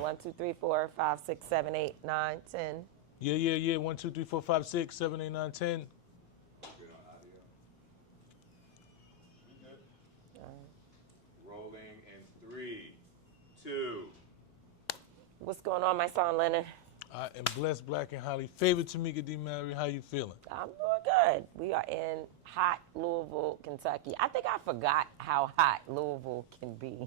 1, 2, 3, 4, 5, 6, 7, 8, 9, 10. Yeah. 1, 2, 3, 4, 5, 6, 7, 8, 9, 10. Good on audio. We good. Rolling in 3, 2. What's going on, my son Lennon? I am blessed, black, and highly favored. Tamika D. Mary, how you feeling? I'm doing good. We are in hot Louisville, Kentucky. I think I forgot how hot Louisville can be.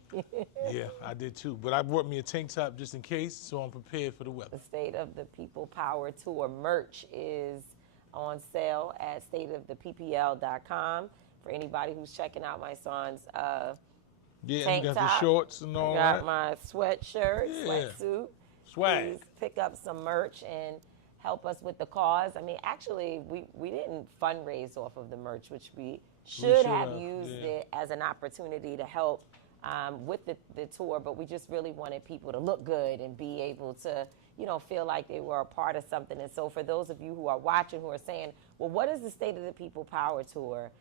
Yeah, I did too. But I brought me a tank top just in case, so I'm prepared for the weather. The State of the People Power Tour merch is on sale at stateoftheppl.com for anybody who's checking out my son's Yeah, tank and got top. the shorts and all I got that. my sweatshirt, Yeah. sweatsuit. Swag. Please pick up some merch and help us with the cause. I mean, actually, we didn't fundraise off of the merch, which we should have used it as an opportunity to help with the tour, but we just really wanted people to look good and be able to, feel like they were a part of something. And so for those of you who are watching, who are saying, well, what is the State of the People Power Tour?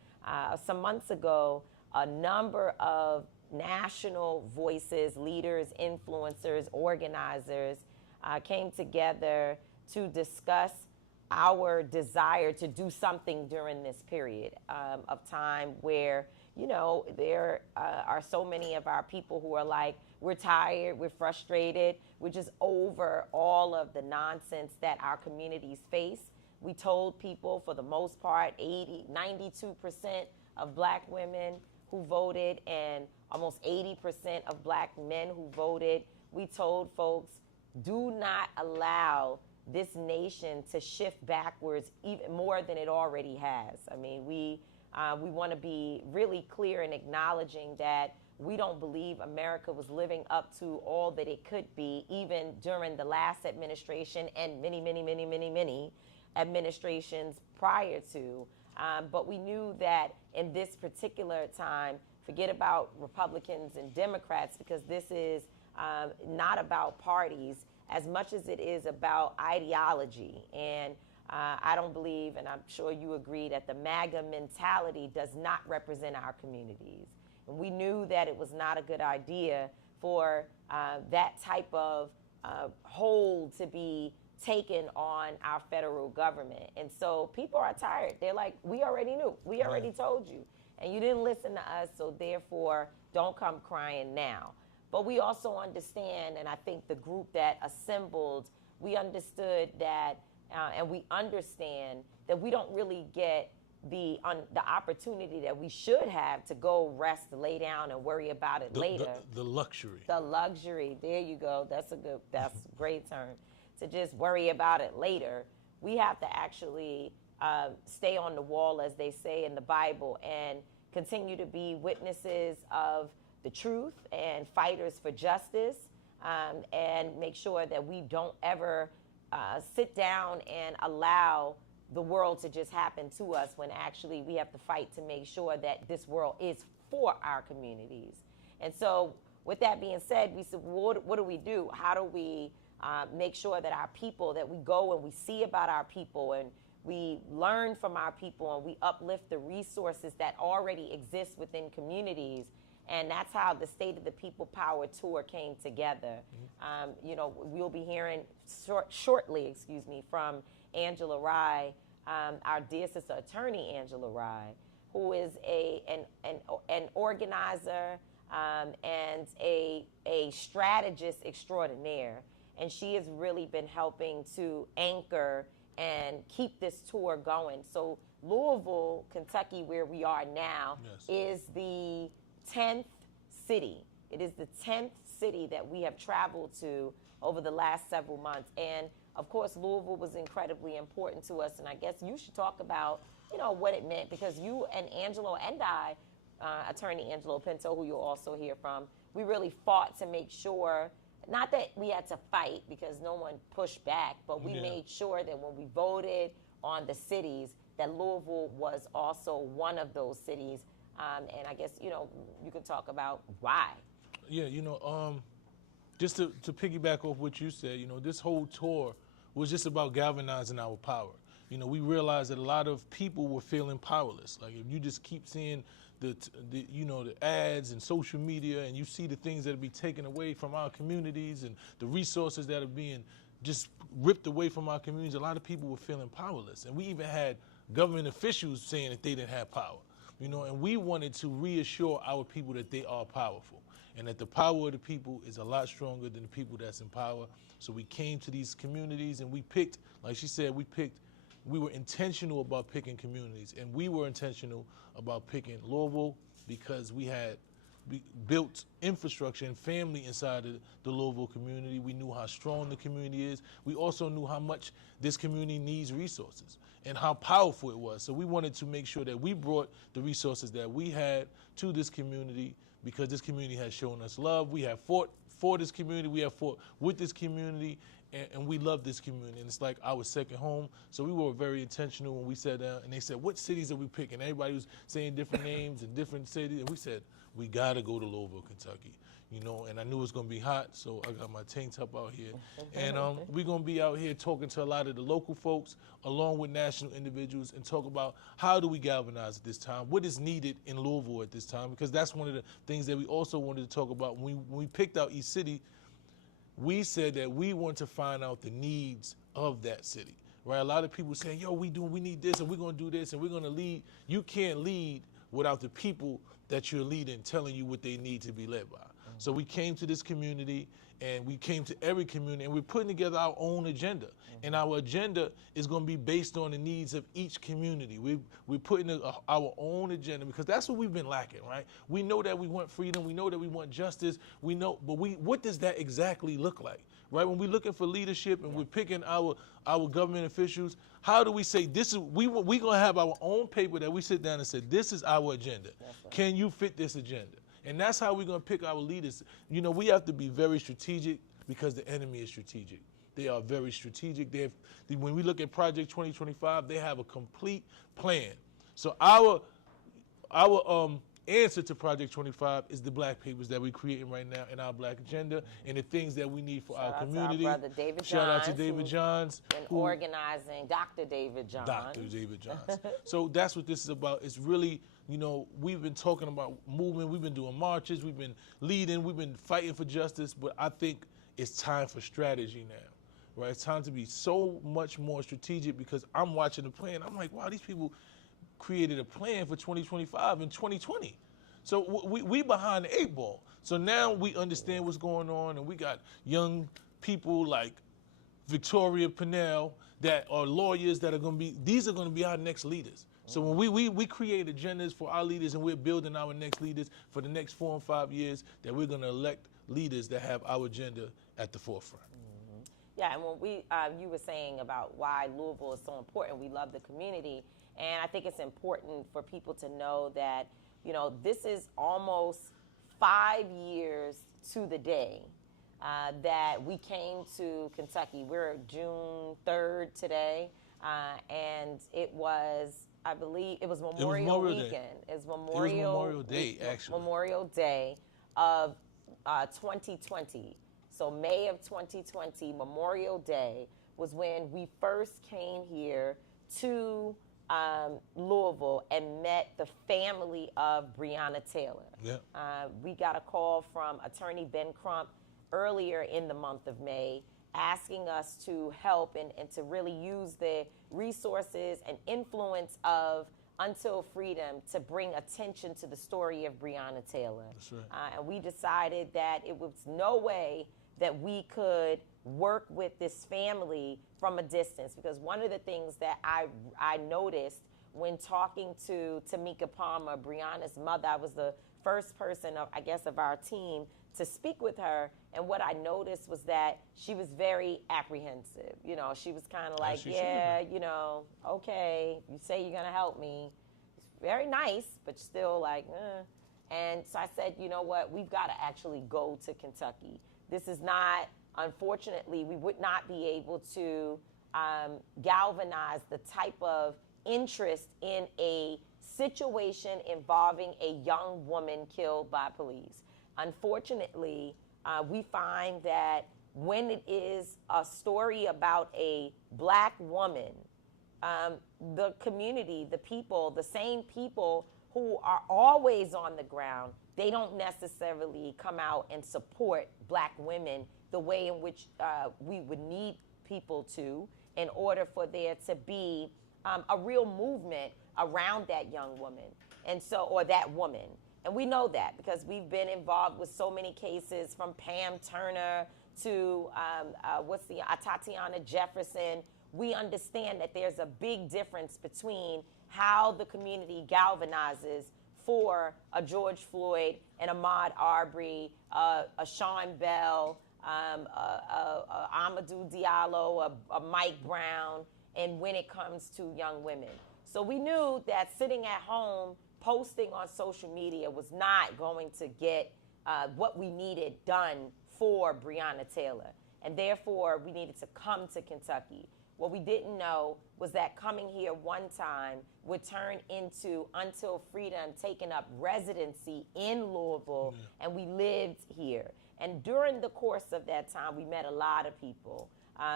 Some months ago, a number of national voices, leaders, influencers, organizers came together to discuss our desire to do something during this period of time where, there are so many of our people who are like, we're tired, we're frustrated, we're just over all of the nonsense that our communities face. We told people, for the most part, 92% of black women who voted and almost 80% of black men who voted, we told folks, do not allow this nation to shift backwards even more than it already has. I mean, we want to be really clear in acknowledging that we don't believe America was living up to all that it could be, even during the last administration and many administrations prior to. But we knew that in this particular time, forget about Republicans and Democrats, because this is not about parties as much as it is about ideology. And I don't believe, and I'm sure you agree, that the MAGA mentality does not represent our communities. And we knew that it was not a good idea for that type of hold to be taken on our federal government. And so people are tired. They're like, we already knew. We already told you. And you didn't listen to us, so therefore, don't come crying now. But we also understand, and I think the group that assembled, we understood that, and we understand that we don't really get the opportunity that we should have to go rest, lay down, and worry about it later. The luxury. The luxury. There you go. That's a great term. To just worry about it later. We have to actually stay on the wall, as they say in the Bible, and continue to be witnesses of the truth and fighters for justice, and make sure that we don't ever sit down and allow the world to just happen to us, when actually we have to fight to make sure that this world is for our communities. And so with that being said, we said, what do we do? How do we make sure that our people, that we go and we see about our people and we learn from our people and we uplift the resources that already exist within communities? And that's how the State of the People Power Tour came together. We'll be hearing shortly, from Angela Rye, our dear sister attorney Angela Rye, who is an organizer and a strategist extraordinaire. And she has really been helping to anchor and keep this tour going. So Louisville, Kentucky, where we are now, is the 10th city. It is the 10th city that we have traveled to over the last several months. And of course, Louisville was incredibly important to us. And I guess you should talk about, what it meant, because you and Angelo and I, attorney Angelo Pinto, who you'll also hear from, we really fought to make sure, not that we had to fight because no one pushed back, but we made sure that when we voted on the cities, that Louisville was also one of those cities. And I guess, you could talk about why. Yeah, just to piggyback off what you said, this whole tour was just about galvanizing our power. We realized that a lot of people were feeling powerless. Like, if you just keep seeing the ads and social media, and you see the things that are being taken away from our communities and the resources that are being just ripped away from our communities, a lot of people were feeling powerless. And we even had government officials saying that they didn't have power, and we wanted to reassure our people that they are powerful and that the power of the people is a lot stronger than the people that's in power. So we came to these communities and we picked, like she said, we were intentional about picking communities, and we were intentional about picking Louisville because we built infrastructure and family inside of the Louisville community. We knew how strong the community is. We also knew how much this community needs resources and how powerful it was. So we wanted to make sure that we brought the resources that we had to this community because this community has shown us love. We have fought for this community. We have fought with this community, and we love this community. And it's like our second home. So we were very intentional when we sat down, and they said, what cities are we picking? Everybody was saying different names and different cities, and we said, we got to go to Louisville, Kentucky. And I knew it was going to be hot, so I got my tank top out here. And we're going to be out here talking to a lot of the local folks, along with national individuals, and talk about how do we galvanize at this time, what is needed in Louisville at this time, because that's one of the things that we also wanted to talk about. When we picked out each city, we said that we want to find out the needs of that city, right? A lot of people saying, yo, we need this, and we're going to do this, and we're going to lead. You can't lead without the people that you're leading telling you what they need to be led by. So we came to this community, and we came to every community, and we're putting together our own agenda. And our agenda is going to be based on the needs of each community. We're putting our own agenda because that's what we've been lacking, right? We know that we want freedom. We know that we want justice. We know, but what does that exactly look like, right? When we're looking for leadership and we're picking our government officials, how do we say this is, we're going to have our own paper that we sit down and say, this is our agenda. Right. Can you fit this agenda? And that's how we're going to pick our leaders. We have to be very strategic because the enemy is strategic. They are very strategic. When we look at Project 2025, they have a complete plan. So our answer to Project 25 is the black papers that we're creating right now in our black agenda and the things that we need for our community. Shout out to our brother David Johns. Shout out to David Johns. Organizing Dr. David Johns. Dr. David Johns. So that's what this is about. It's really, we've been talking about movement. We've been doing marches. We've been leading. We've been fighting for justice. But I think it's time for strategy now. Right? It's time to be so much more strategic because I'm watching the plan. I'm like, wow, these people created a plan for 2025 and 2020. So we behind the 8 ball. So now we understand what's going on, and we got young people like Victoria Pinnell that are lawyers that are going to be, these are going to be our next leaders. So when we create agendas for our leaders and we're building our next leaders for the next 4 and 5 years, that we're going to elect leaders that have our agenda at the forefront. Yeah, and when you were saying about why Louisville is so important, we love the community, and I think it's important for people to know that, this is almost 5 years to the day that we came to Kentucky. We're June 3rd today, and it was, I believe, it was Memorial Weekend. It was Memorial Day, actually. Memorial Day of 2020. So May of 2020, Memorial Day, was when we first came here to Louisville and met the family of Breonna Taylor. Yeah. We got a call from Attorney Ben Crump earlier in the month of May asking us to help and to really use the resources and influence of Until Freedom to bring attention to the story of Breonna Taylor. That's right. And we decided that it was no way that we could work with this family from a distance, because one of the things that I noticed when talking to Tamika Palmer, Breonna's mother, I was the first person of our team to speak with her, and what I noticed was that she was very apprehensive. She was kind of like, okay, you say you're gonna help me. It's very nice, but still like, And so I said, you know what, we've got to actually go to Kentucky. This is not, unfortunately, we would not be able to galvanize the type of interest in a situation involving a young woman killed by police. Unfortunately, we find that when it is a story about a black woman, the community, the people, the same people who are always on the ground, they don't necessarily come out and support black women the way in which we would need people to in order for there to be a real movement around that young woman or that woman. And we know that because we've been involved with so many cases, from Pam Turner to Tatiana Jefferson. We understand that there's a big difference between how the community galvanizes for a George Floyd, an Ahmaud Arbery, a Sean Bell, Amadou Diallo, a Mike Brown, and when it comes to young women. So we knew that sitting at home posting on social media was not going to get what we needed done for Breonna Taylor. And therefore, we needed to come to Kentucky. What we didn't know was that coming here one time would turn into, until freedom, taking up residency in Louisville, and we lived here. And during the course of that time, we met a lot of people.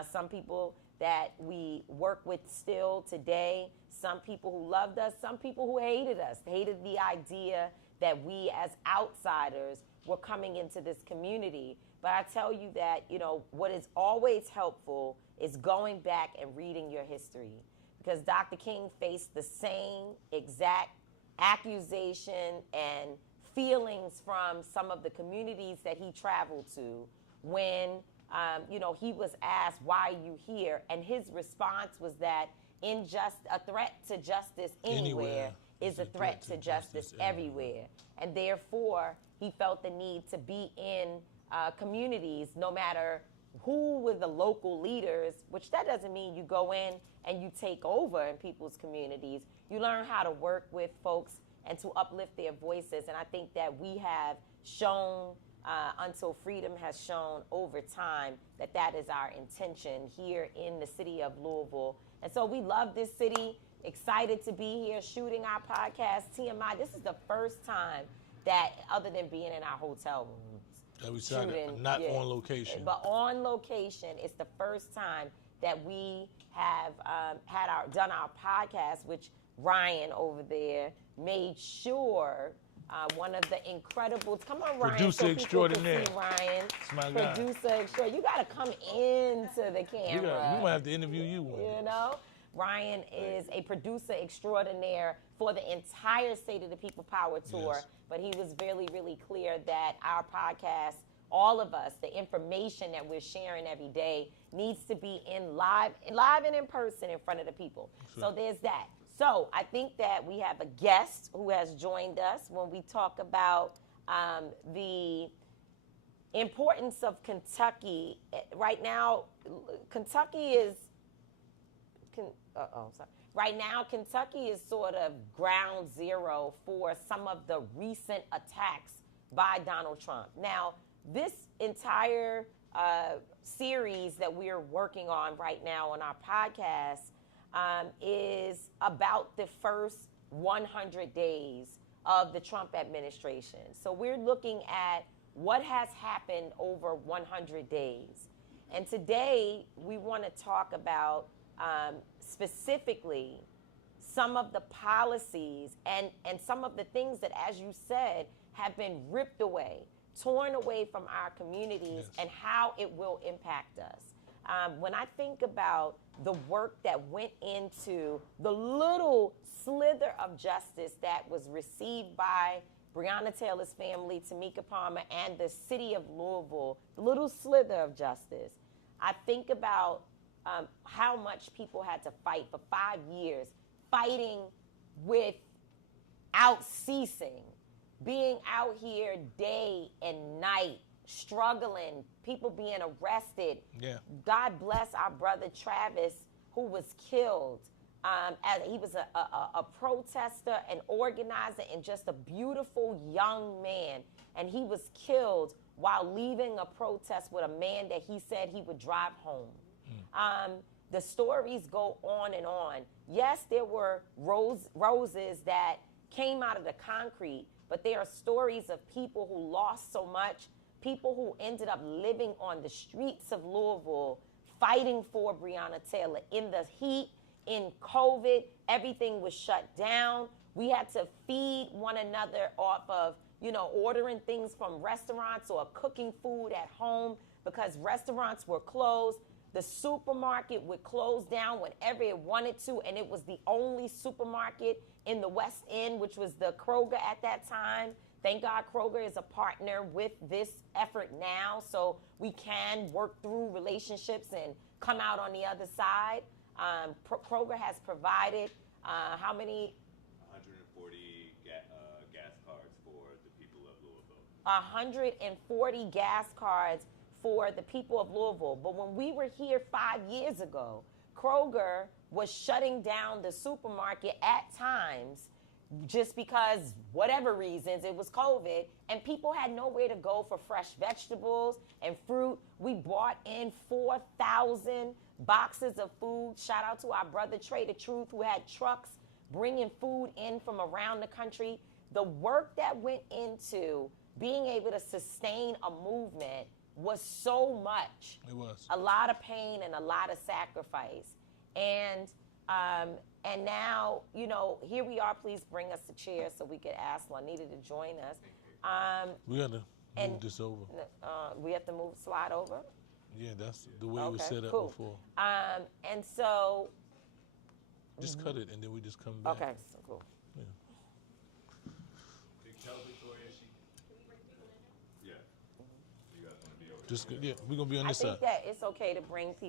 Some people that we work with still today, some people who loved us, some people who hated us, hated the idea that we as outsiders were coming into this community. But I tell you that, what is always helpful is going back and reading your history, because Dr. King faced the same exact accusation and feelings from some of the communities that he traveled to when, he was asked, why are you here? And his response was that a threat to justice anywhere is a threat to justice everywhere. And therefore, he felt the need to be in communities, no matter who were the local leaders, which that doesn't mean you go in and you take over in people's communities. You learn how to work with folks and to uplift their voices. And I think that we have shown, Until Freedom has shown over time, that is our intention here in the city of Louisville. And so we love this city, excited to be here shooting our podcast, TMI. This is the first time that, other than being in our hotel rooms, that we shooting, not on location. But on location, it's the first time that we have done our podcast, which Ryan over there made sure, one of the incredible, come on, Ryan. Producer extraordinaire. Ryan, it's my guy. Producer extraordinaire. You got to come into the camera. We might have to interview you one. Ryan is a producer extraordinaire for the entire State of the People Power Tour. Yes. But he was really, really clear that our podcast, all of us, the information that we're sharing every day needs to be live and in person in front of the people. Sure. So there's that. So I think that we have a guest who has joined us when we talk about the importance of Kentucky. Right now, Kentucky is... Right now, Kentucky is sort of ground zero for some of the recent attacks by Donald Trump. Now, this entire series that we're working on right now on our podcast is about the first 100 days of the Trump administration. So we're looking at what has happened over 100 days. And today, we want to talk about specifically some of the policies and some of the things that, as you said, have been ripped away, torn away from our communities, yes, and how it will impact us. When I think about the work that went into the little slither of justice that was received by Breonna Taylor's family, Tamika Palmer, and the city of Louisville, the little slither of justice, I think about how much people had to fight for 5 years, fighting without ceasing, being out here day and night, struggling, people being arrested. Yeah. God bless our brother Travis, who was killed. As he was a protester, an organizer, and just a beautiful young man. And he was killed while leaving a protest with a man that he said he would drive home. The stories go on and on. Yes, there were roses that came out of the concrete, but there are stories of people who lost so much, people who ended up living on the streets of Louisville, fighting for Breonna Taylor in the heat, in COVID. Everything was shut down. We had to feed one another off of, ordering things from restaurants or cooking food at home because restaurants were closed. The supermarket would close down whenever it wanted to, and it was the only supermarket in the West End, which was the Kroger at that time. Thank God Kroger is a partner with this effort now, so we can work through relationships and come out on the other side. Kroger has provided how many? 140 gas cards for the people of Louisville. 140 gas cards for the people of Louisville. But when we were here 5 years ago, Kroger was shutting down the supermarket at times just because, whatever reasons, it was COVID, and people had nowhere to go for fresh vegetables and fruit. We brought in 4,000 boxes of food. Shout out to our brother Trader Truth, who had trucks bringing food in from around the country. The work that went into being able to sustain a movement was so much. It was a lot of pain and a lot of sacrifice. And now, here we are. Please bring us a chair so we could ask Lanita to join us. We got to move this over. We have to slide over? Yeah, that's the way it was set up before. And so... Just cut it, and then we just come back. Okay, so cool. Yeah. Tell Victoria yeah. You guys want to be over We're going to be on this side. I think that it's okay to bring people